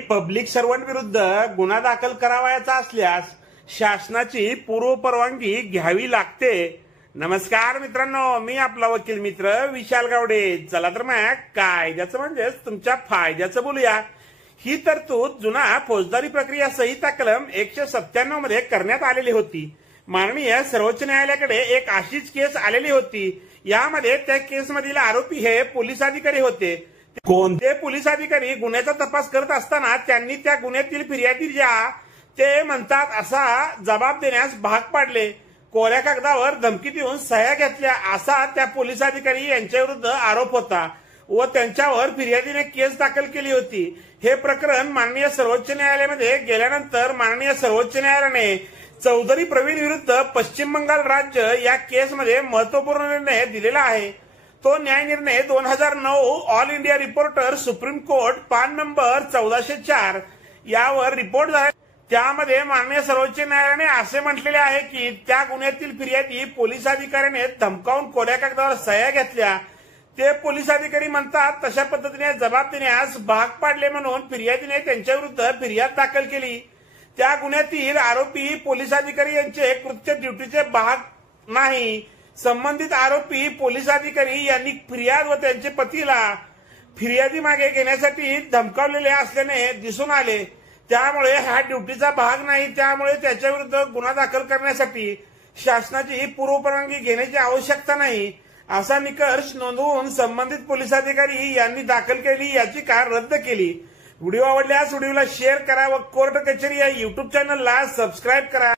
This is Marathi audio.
पब्लिक सर्वंट विरुद्ध गुन्हा दाखल करावयाचा असल्यास शासनाची पूर्व परवानगी घ्यावी लागते। नमस्कार मित्रांनो, मी आपला वकील मित्र विशाल गावडे। चला तर मग कायद्याचं म्हणजेच तुमच्या फायद्याचं बोलूया। ही तरतूद जुना फौजदारी प्रक्रिया संहिता कलम 197 मध्ये करण्यात आलेली होती। माननीय सर्वोच्च न्यायालयाकडे एक अशीच केस आलेली होती। यामध्ये त्या केसमधील आरोपी हे पोलीस अधिकारी होते। कोणते पोलीस अधिकारी गुन्ह्याचा तपास करत असताना त्यांनी त्या गुन्ह्यातील फिर्यादीच्या ते म्हणतात असा जबाब देण्यास भाग पाडले। कोऱ्या कागदावर धमकी देऊन सह्या घेतल्या असा त्या पोलीस अधिकारी यांच्या विरुद्ध आरोप होता व त्यांच्यावर फिर्यादीने केस दाखल केली होती। हे प्रकरण माननीय सर्वोच्च न्यायालयामध्ये गेल्यानंतर माननीय सर्वोच्च न्यायालयाने चौधरी प्रवीण विरुद्ध पश्चिम बंगाल राज्य या केसमध्ये महत्वपूर्ण निर्णय दिलेला आहे। तो न्याय निर्णय 2009 all India reporter supreme court पान नंबर 1404 यावर रिपोर्ट झाला। त्यामध्ये माननीय सर्वोच्च न्यायालयाने असे म्हटलेले आहे की त्या गुन्ह्यातील फिर्यादी पोलीस अधिकाऱ्याने धमकावून कोऱ्या कागदावर सह्या घेतल्या। ते पोलीस अधिकारी म्हणतात तशा पद्धतीने जबाब देण्यास भाग पाडले म्हणून फिर्यादीने त्यांच्या विरुद्ध फिर्याद दाखल केली। त्या गुन्ह्यातील आरोपी पोलीस अधिकारी यांचे कृत्य ड्युटीचे भाग नाही। संबंधित आरोपी पोलीस अधिकारी यांनी फिर्याद व त्यांच्या पतीला फिर्यादी मागे घेण्यासाठी धमकावलेले असल्याने दिसून आले। त्यामुळे हा ड्युटीचा भाग नाही, त्यामुळे त्याच्या विरुद्ध गुन्हा दाखल करण्यासाठी शासनाची पूर्व परवानगी घेण्याची आवश्यकता नाही असा निकष नोंदवून संबंधित पोलीस अधिकारी यांनी दाखल केलेली याचिका रद्द केली। व्हिडिओ आवडल्यास व्हिडिओला शेअर करा व कोर्ट कचेरी या युट्यूब चॅनलला सबस्क्राईब करा।